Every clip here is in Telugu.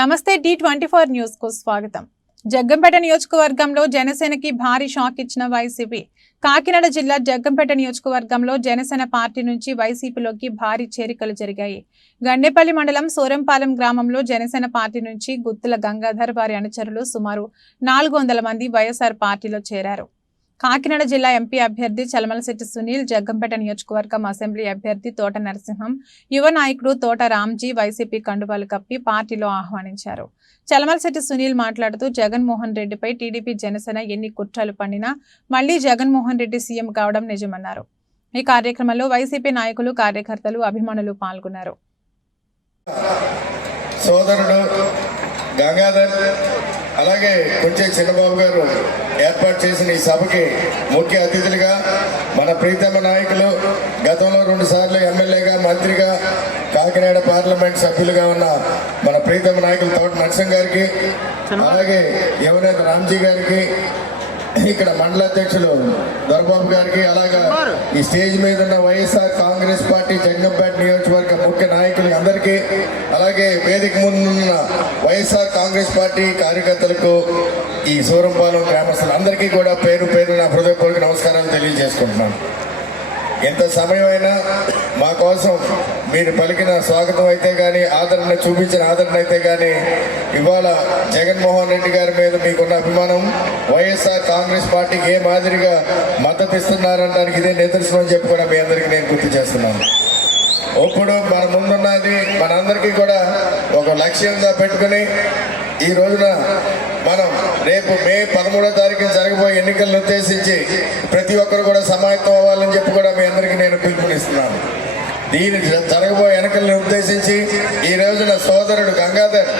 నమస్తే టీ24 న్యూస్ కు స్వాగతం. జగ్గంపేట నియోజకవర్గంలో జనసేనకి భారీ షాక్ ఇచ్చిన వైసీపీ. కాకినాడ జిల్లా జగ్గంపేట నియోజకవర్గంలో జనసేన పార్టీ నుంచి వైసీపీలోకి భారీ చేరికలు జరిగాయి. గండేపల్లి మండలం సూరంపాలెం గ్రామంలో జనసేన పార్టీ నుంచి గుత్తుల గంగాధర్ వారి అనుచరులు సుమారు 400 మంది వైఎస్ఆర్ పార్టీలో చేరారు. కాకినాడ జిల్లా ఎంపీ అభ్యర్థి చలమలశెట్టి సునీల్, జగ్గంపేట నియోజకవర్గం అసెంబ్లీ అభ్యర్థి తోట నరసింహం, యువ నాయకుడు తోట రామ్జీ వైసీపీ కండువాలు కప్పి పార్టీలో ఆహ్వానించారు. చలమలశెట్టి సునీల్ మాట్లాడుతూ జగన్మోహన్ రెడ్డిపై టీడీపీ జనసేన ఎన్ని కుట్రలు పన్నినా మళ్లీ జగన్మోహన్ రెడ్డి సీఎం కావడం నిజమన్నారు. ఈ కార్యక్రమంలో వైసీపీ నాయకులు, కార్యకర్తలు, అభిమానులు పాల్గొన్నారు. సోదరుడు గంగాధర్ అలాగే కొంచెం చిన్నబాబు గారు ఏర్పాటు చేసిన ఈ సభకి ముఖ్య అతిథులుగా మన ప్రీతమ నాయకులు, గతంలో 2 సార్లు ఎమ్మెల్యేగా, మంత్రిగా, కాకినాడ పార్లమెంట్ సభ్యులుగా ఉన్న మన ప్రీతమ నాయకులు తోట నరసింహ గారికి, అలాగే యువనేత రామ్జీ గారికి, ఇక్కడ మండల అధ్యక్షులు దొరబాబు గారికి, అలాగా ఈ స్టేజ్ మీద ఉన్న వైఎస్ఆర్ కాంగ్రెస్ పార్టీ జగ్గంపేట నియోజకవర్గ ముఖ్య నాయకులు అందరికీ, అలాగే వేదిక ముందున్న వైఎస్ఆర్ కాంగ్రెస్ పార్టీ కార్యకర్తలకు, ఈ సూరంపాలెం గ్రామస్తులందరికీ కూడా పేరు పేరు నా హృదయపూర్వక నమస్కారాలు తెలియజేసుకుంటున్నాను. ఎంత సమయం అయినా మా కోసం మీరు పలికిన స్వాగతం అయితే కానీ, ఆదరణ చూపించిన ఆదరణ అయితే కానీ, ఇవాళ జగన్మోహన్ రెడ్డి గారి మీద మీకున్న అభిమానం, వైఎస్ఆర్ కాంగ్రెస్ పార్టీకి ఏ మాదిరిగా మద్దతు ఇస్తున్నారనడానికి ఇదే నిదర్శనం అని చెప్పి కూడా మీ అందరికీ నేను గుర్తు చేస్తున్నాను. ఇప్పుడు మన ముందున్నది మనందరికీ కూడా ఒక లక్ష్యంగా పెట్టుకుని ఈ రోజున మనం రేపు మే 13వ తారీఖున జరగబోయే ఎన్నికలను ఉద్దేశించి ప్రతి ఒక్కరు కూడా సమాయత్తం అవ్వాలని చెప్పి కూడా మీ అందరికీ నేను పిలుపునిస్తున్నాను. దీని జరగబోయే ఎన్నికలను ఉద్దేశించి ఈ రోజున సోదరుడు గంగాధర్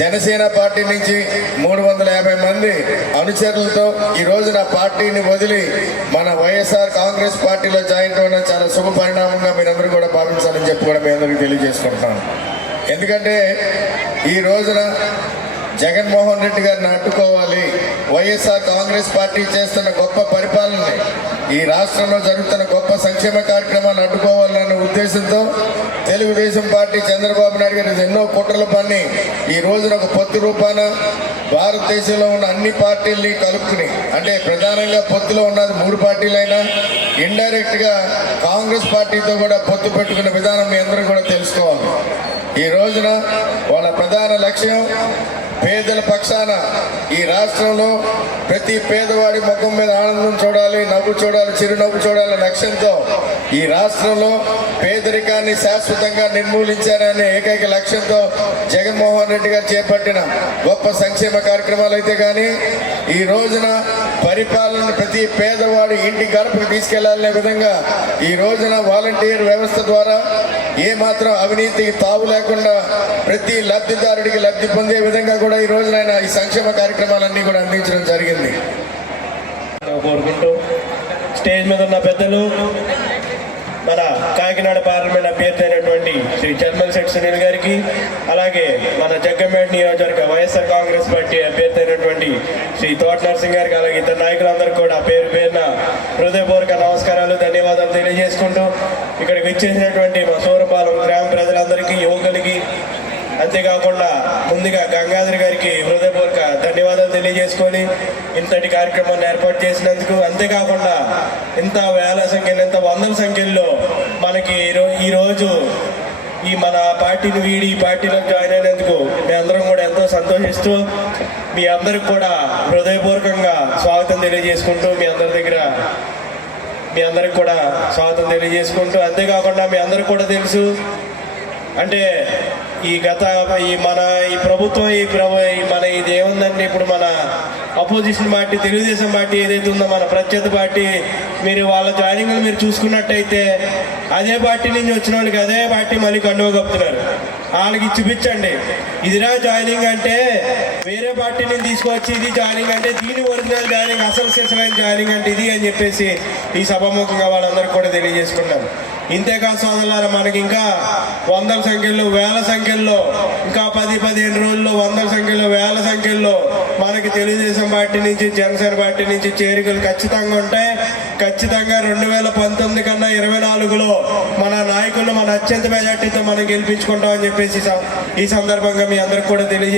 జనసేన పార్టీ నుంచి 350 మంది అనుచరులతో ఈ రోజున పార్టీని వదిలి మన వైఎస్ఆర్ కాంగ్రెస్ పార్టీలో జాయిన్ అవ్వడం చాలా శుభ పరిణామంగా మీరందరూ కూడా భావించాలని చెప్పి కూడా మీ అందరికీ తెలియజేసుకుంటున్నాను. ఎందుకంటే ఈ రోజున జగన్మోహన్ రెడ్డి గారిని అడ్డుకోవాలి, వైఎస్ఆర్ కాంగ్రెస్ పార్టీ చేస్తున్న గొప్ప పరిపాలనని, ఈ రాష్ట్రంలో జరుగుతున్న గొప్ప సంక్షేమ కార్యక్రమాన్ని అడ్డుకోవాలన్న ఉద్దేశంతో తెలుగుదేశం పార్టీ చంద్రబాబు నాయుడు గారు ఎన్నో కుట్రలు పన్ని ఈ రోజున ఒక పొత్తు రూపాన భారతదేశంలో ఉన్న అన్ని పార్టీల్ని కలుపుకుని, అంటే ప్రధానంగా పొత్తులో ఉన్నది 3 పార్టీలైనా ఇండైరెక్ట్ గా కాంగ్రెస్ పార్టీతో కూడా పొత్తు పెట్టుకున్న విధానం మీ అందరూ కూడా తెలుసుకోవాలి. ఈ రోజున వాళ్ళ ప్రధాన లక్ష్యం పేదల పక్షాన ఈ రాష్ట్రంలో ప్రతి పేదవాడి ముఖం మీద ఆనందం చూడాలి, నవ్వు చూడాలి, చిరునవ్వు చూడాలనే లక్ష్యంతో ఈ రాష్ట్రంలో పేదరికాన్ని శాశ్వతంగా నిర్మూలించారనే ఏకైక లక్ష్యంతో జగన్మోహన్ రెడ్డి గారు చేపట్టిన గొప్ప సంక్షేమ కార్యక్రమాలు అయితే కానీ, ఈ రోజున పరిపాలన ప్రతి పేదవాడి ఇంటి గడపకు తీసుకెళ్లాలనే విధంగా ఈ రోజున వాలంటీర్ వ్యవస్థ ద్వారా ఏ మాత్రం అవినీతికి తావు లేకుండా ప్రతి లబ్ధిదారుడికి లబ్ధి పొందే విధంగా కూడా ఈ రోజున ఈ సంక్షేమ కార్యక్రమాలన్నీ కూడా అందించడం జరిగింది. కోరుకుంటూ స్టేజ్ మీద ఉన్న పెద్దలు, మన కాకినాడ పార్లమెంట్ అభ్యర్థి అయినటువంటి శ్రీ చలమలశెట్టి సునీల్ గారికి, అలాగే మన జగ్గంపేట నియోజకవర్గ వైఎస్ఆర్ కాంగ్రెస్ పార్టీ అభ్యర్థి అయినటువంటి శ్రీ తోట నరసింహ గారికి, అలాగే ఇతర నాయకులందరికీ కూడా పేరు పేరున హృదయపూర్వక నమస్కారాలు, ధన్యవాదాలు తెలియజేసుకుంటూ ఇక్కడికి విచ్చేసినటువంటి మా సూరంపాలెం గ్రామ ప్రజలందరికీ, యువకులకి, అంతేకాకుండా ముందుగా గంగాధర్ గారికి హృదయపూర్వక ధన్యవాదాలు తెలియజేసుకొని ఇంతటి కార్యక్రమాన్ని ఏర్పాటు చేసినందుకు, అంతేకాకుండా ఇంత వేల సంఖ్యలో, ఇంత వందల సంఖ్యలో మనకి ఈరోజు ఈ మన పార్టీని వీడి ఈ పార్టీలో జాయిన్ అయినందుకు మీ అందరం కూడా ఎంతో సంతోషిస్తూ మీ అందరికి కూడా హృదయపూర్వకంగా స్వాగతం తెలియజేసుకుంటూ మీ అందరికి కూడా స్వాగతం తెలియజేసుకుంటూ, అంతేకాకుండా మీ అందరికి కూడా తెలుసు, అంటే ఈ ప్రభుత్వం మన ఇది ఏముందంటే, ఇప్పుడు మన అపోజిషన్ పార్టీ తెలుగుదేశం పార్టీ ఏదైతే ఉందో మన ప్రత్యర్థి పార్టీ, మీరు వాళ్ళ జాయినింగ్లు మీరు చూసుకున్నట్టయితే అదే పార్టీ నుంచి వచ్చిన వాళ్ళకి అదే పార్టీ మళ్ళీ కండువ కప్పుతున్నారు. వాళ్ళకి చూపించండి, ఇదిరా జాయినింగ్ అంటే, వేరే పార్టీని తీసుకొచ్చి ఇది జాయినింగ్ అంటే, దీని ఒరిజినల్ జాయినింగ్, అసలు సిసలైన జాయినింగ్ అంటే ఇది అని చెప్పేసి ఈ సభాముఖంగా వాళ్ళందరికీ కూడా తెలియజేసుకున్నాను. ఇంతేకాదు సోదరులారా, మనకి ఇంకా వందల సంఖ్యలో, వేల సంఖ్యలో, ఇంకా 10-15 రోజుల్లో వందల సంఖ్యలో, వేల సంఖ్యలో మనకి వారికి తెలుగుదేశం పార్టీ నుంచి జనసేన పార్టీ నుంచి చేరికలు ఖచ్చితంగా ఉంటాయి. ఖచ్చితంగా 2019 కన్నా 24లో మన నాయకులు మన అత్యంత మెజార్టీతో మనం గెలిపించుకుంటామని చెప్పేసి ఈ సందర్భంగా మీ అందరికి కూడా తెలియజేస్తాం.